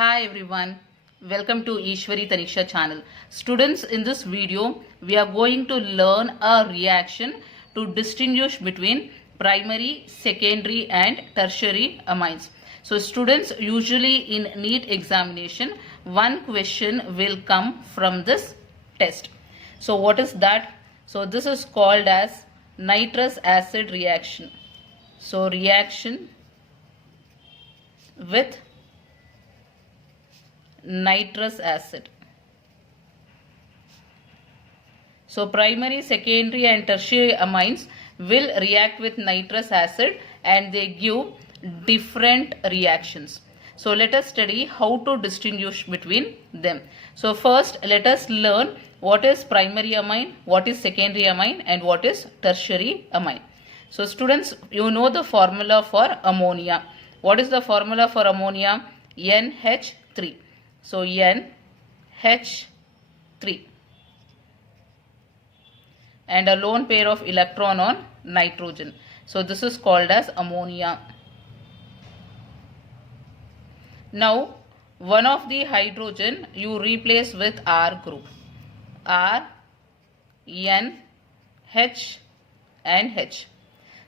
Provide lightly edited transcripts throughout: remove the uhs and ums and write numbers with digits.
Hi everyone, welcome to Eshwari Thaniksha channel. Students, in this video we are going to learn a reaction to distinguish between primary, secondary and tertiary amines. So students, usually in Neet examination one question will come from this test. So what is that? So this is called as nitrous acid reaction. So reaction with nitrous acid. So primary, secondary and tertiary amines will react with nitrous acid and they give different reactions. So let us study how to distinguish between them. So first let us learn what is primary amine, what is secondary amine and what is tertiary amine. So students, you know the formula for ammonia. What is the formula for ammonia? NH3. So NH3 and a lone pair of electron on nitrogen. So this is called as ammonia. Now one of the hydrogen you replace with R group. R, N, H and H.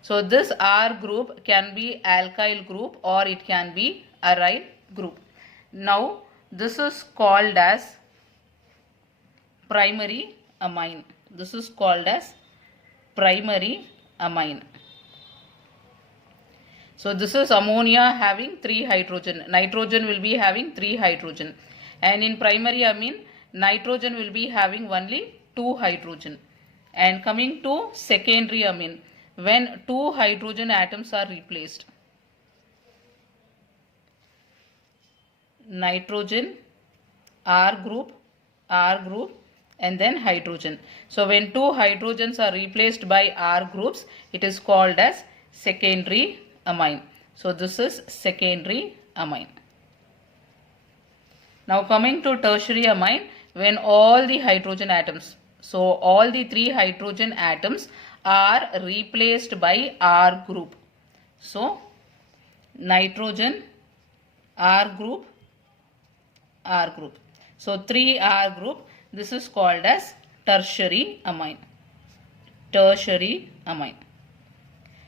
So this R group can be alkyl group or it can be aryl group. Now this is called as primary amine. This is called as primary amine. So this is ammonia having 3 hydrogen. Nitrogen will be having 3 hydrogen. And in primary amine, nitrogen will be having only 2 hydrogen. And coming to secondary amine, when 2 hydrogen atoms are replaced, nitrogen, R group and then hydrogen. So when 2 hydrogens are replaced by R groups, it is called as secondary amine. So this is secondary amine. Now coming to tertiary amine, when all the hydrogen atoms, so all the 3 hydrogen atoms are replaced by R group. So nitrogen, R group. So 3 R group, this is called as tertiary amine. Tertiary amine.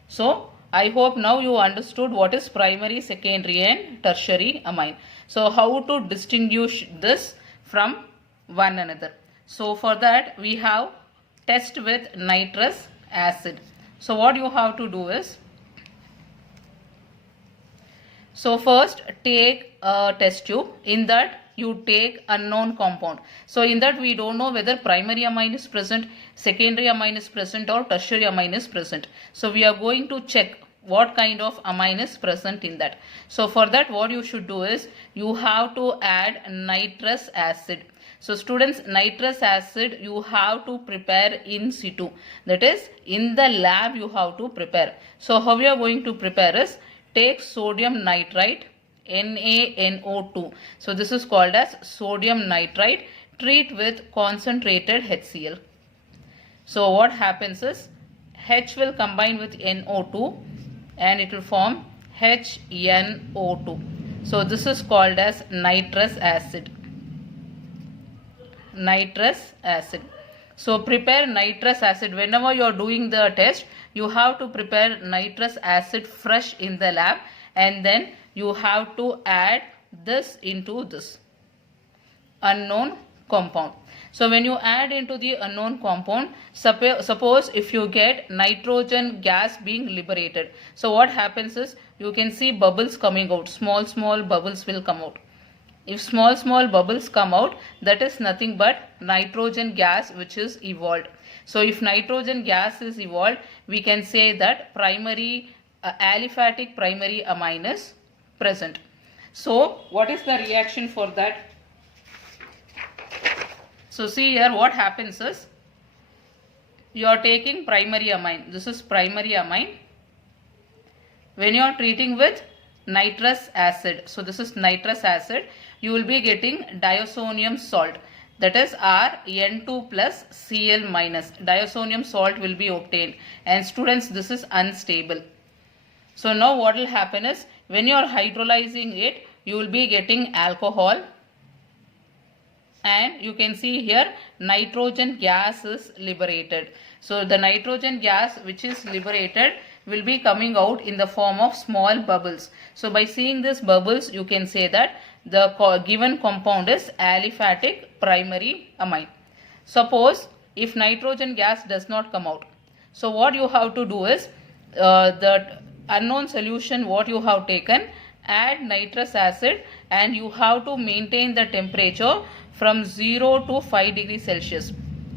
So I hope now you understood what is primary, secondary and tertiary amine. So how to distinguish this from one another. So for that we have test with nitrous acid. So what you have to do is, so first take a test tube. In that you take unknown compound. So in that we don't know whether primary amine is present, secondary amine is present or tertiary amine is present. So we are going to check what kind of amine is present in that. So for that what you should do is, you have to add nitrous acid. So students, nitrous acid you have to prepare in situ. That is, in the lab you have to prepare. So how we are going to prepare is, take sodium nitrite, NaNO2. So this is called as sodium nitrite. Treat with concentrated HCl. So what happens is, H will combine with NO2 and it will form HNO2. So this is called as nitrous acid. Nitrous acid. So prepare nitrous acid. Whenever you are doing the test, you have to prepare nitrous acid fresh in the lab and then you have to add this into this unknown compound. So when you add into the unknown compound, suppose if you get nitrogen gas being liberated. So what happens is, you can see bubbles coming out. Small bubbles will come out. If small bubbles come out, that is nothing but nitrogen gas which is evolved. So if nitrogen gas is evolved, we can say that primary aliphatic primary amine is present. So what is the reaction for that? So see here what happens is, you are taking primary amine. This is primary amine. When you are treating with nitrous acid, so this is nitrous acid, you will be getting diazonium salt. That is Rn2 plus Cl minus. Diazonium salt will be obtained. And students, this is unstable. So now what will happen is, when you are hydrolyzing it, you will be getting alcohol, and you can see here nitrogen gas is liberated. So the nitrogen gas which is liberated will be coming out in the form of small bubbles. So by seeing these bubbles, you can say that the given compound is aliphatic primary amine. Suppose if nitrogen gas does not come out, so what you have to do is the unknown solution what you have taken, add nitrous acid, and you have to maintain the temperature from 0 to 5 degrees Celsius.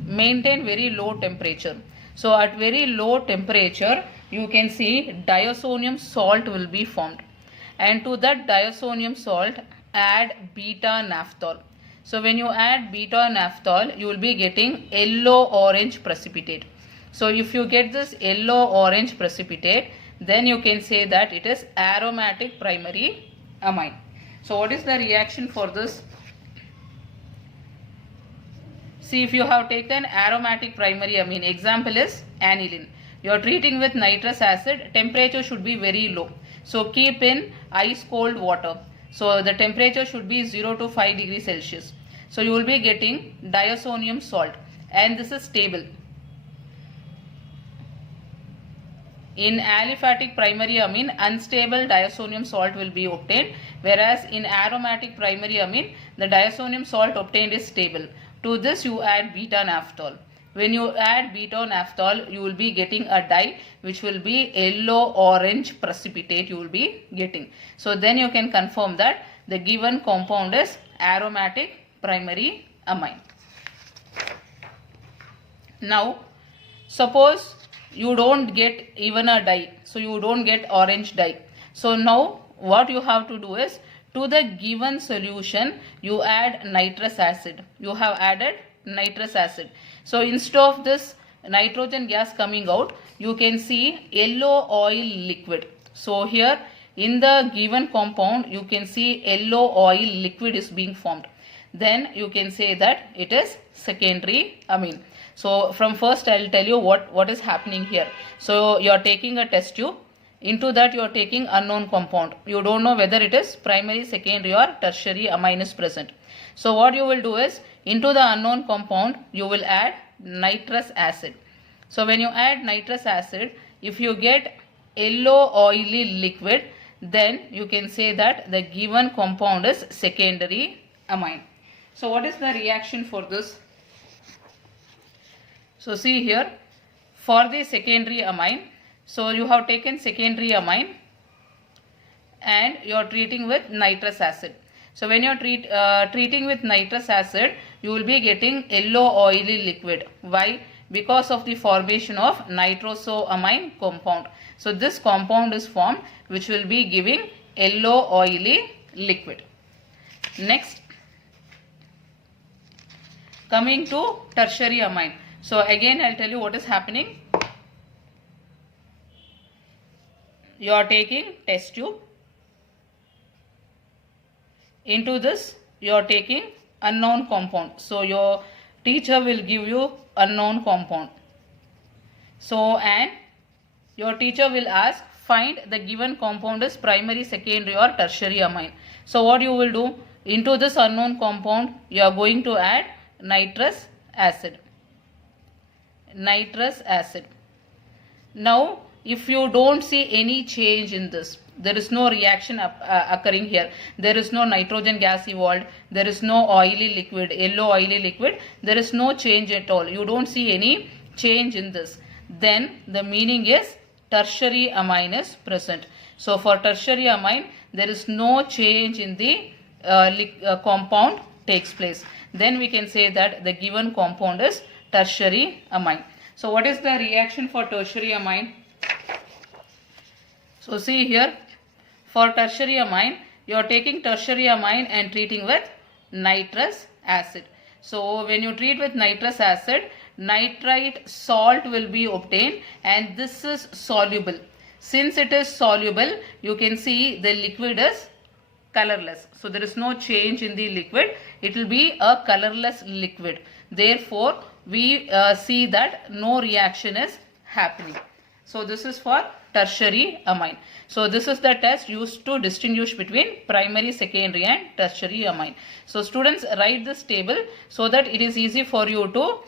Maintain very low temperature. So at very low temperature, you can see diazonium salt will be formed, and to that diazonium salt add beta naphthol. So when you add beta naphthol, you will be getting yellow orange precipitate. So if you get this yellow orange precipitate, then you can say that it is aromatic primary amine. So what is the reaction for this? See, if you have taken aromatic primary amine, example is aniline. You are treating with nitrous acid, temperature should be very low. So keep in ice cold water. So the temperature should be 0 to 5 degrees Celsius. So you will be getting diazonium salt, and this is stable. In aliphatic primary amine, unstable diazonium salt will be obtained, whereas in aromatic primary amine, the diazonium salt obtained is stable. To this you add beta naphthol. When you add beta naphthol, you will be getting a dye which will be yellow orange precipitate you will be getting. So then you can confirm that the given compound is aromatic primary amine. Now suppose you don't get even a dye, so you don't get orange dye. So now what you have to do is, to the given solution you add nitrous acid. You have added nitrous acid. So instead of this nitrogen gas coming out, you can see yellow oil liquid. So here in the given compound you can see yellow oil liquid is being formed. Then you can say that it is secondary amine. So from first I will tell you what is happening here. So you are taking a test tube. Into that you are taking unknown compound. You don't know whether it is primary, secondary or tertiary amine is present. So what you will do is, into the unknown compound you will add nitrous acid. So when you add nitrous acid, if you get yellow oily liquid, then you can say that the given compound is secondary amine. So what is the reaction for this? So see here, for the secondary amine, so you have taken secondary amine and you are treating with nitrous acid. So when you are treating with nitrous acid, you will be getting yellow oily liquid. Why? Because of the formation of nitrosoamine compound. So this compound is formed which will be giving yellow oily liquid. Next, coming to tertiary amine. So again I will tell you what is happening. You are taking test tube. Into this you are taking unknown compound. So your teacher will give you unknown compound. So and your teacher will ask, find the given compound is primary, secondary or tertiary amine. So what you will do, into this unknown compound you are going to add nitrous acid. Nitrous acid. Now if you don't see any change in this, there is no reaction occurring here, there is no nitrogen gas evolved, there is no oily liquid, yellow oily liquid, there is no change at all, you don't see any change in this, then the meaning is tertiary amine is present. So for tertiary amine there is no change in the compound takes place, then we can say that the given compound is tertiary amine. So what is the reaction for tertiary amine? So see here, for tertiary amine, you are taking tertiary amine and treating with nitrous acid. So when you treat with nitrous acid, nitrite salt will be obtained and this is soluble. Since it is soluble, you can see the liquid is colorless. So there is no change in the liquid. It will be a colorless liquid. Therefore, we see that no reaction is happening. So this is for tertiary amine. So this is the test used to distinguish between primary, secondary and tertiary amine. So students, write this table so that it is easy for you to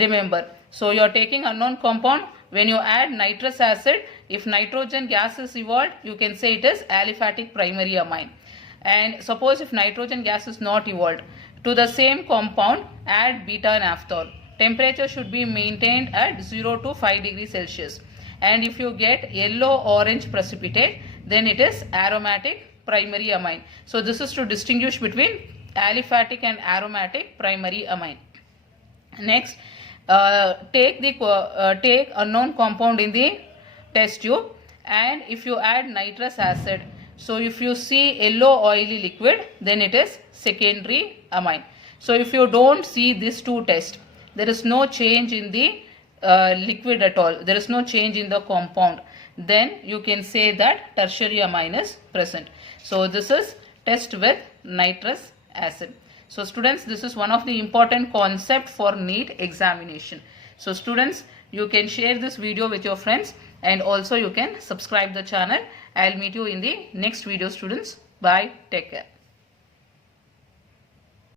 remember. So you are taking unknown compound. When you add nitrous acid, if nitrogen gas is evolved, you can say it is aliphatic primary amine. And suppose if nitrogen gas is not evolved, to the same compound add beta naphthol. Temperature should be maintained at 0 to 5 degrees Celsius. And if you get yellow orange precipitate, then it is aromatic primary amine. So this is to distinguish between aliphatic and aromatic primary amine. Next, take unknown compound in the test tube, and if you add nitrous acid, so if you see yellow oily liquid, then it is secondary amine. So if you don't see these two tests, there is no change in the liquid at all, there is no change in the compound, then you can say that tertiary amine is present. So this is test with nitrous acid. So students, this is one of the important concept for Neet examination. So students, you can share this video with your friends, and also you can subscribe the channel. I'll meet you in the next video, students. Bye. Take care.